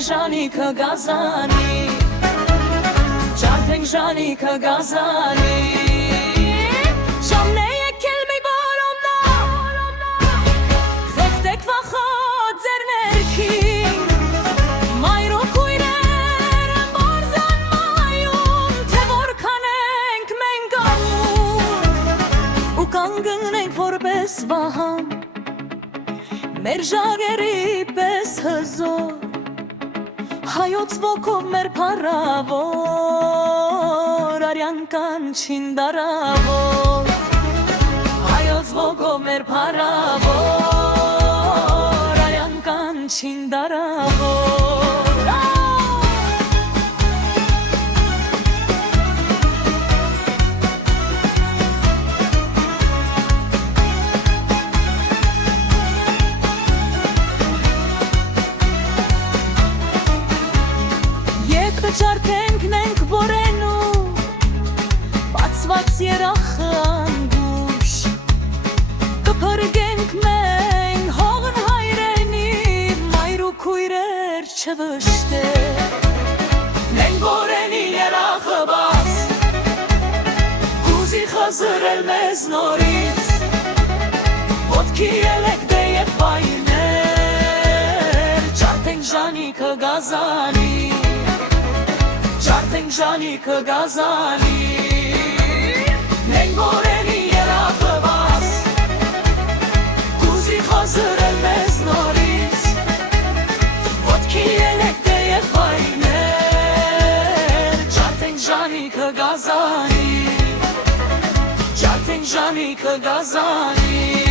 Żanika gazani Çartek Żanika gazani Şamneye kelmi baromna Tek vaxat zernerki Mayro kuyrer barzan mayun Tevor kanenk mengamun U kangënenk vorbes vaham Merjageri pes hëzor Հայոց ոգով մեր փառավոր Արյան կանչին դարավոր Հայոց ոգով մեր փառավոր Արյան կանչին դարավոր Չարդենք նենք բորենու Բացված երախը անգուշ Կպրգենք մենք հողն հայրենի Մայր ու քույրեր չվշտեր Նենք բորենի երախը բաց Կուզի խզրել մեզ նորից Ոտքի ելեք դեև բայներ Չարդենք Ժանիկը գազանի Çartek Żanika gazani Մենք բորենի երախը բաց Կուզի խազրել մեզ նորից Ոտքի ելեք դեև բայներ Çartek Żanika gazani Çartek Żanika gazani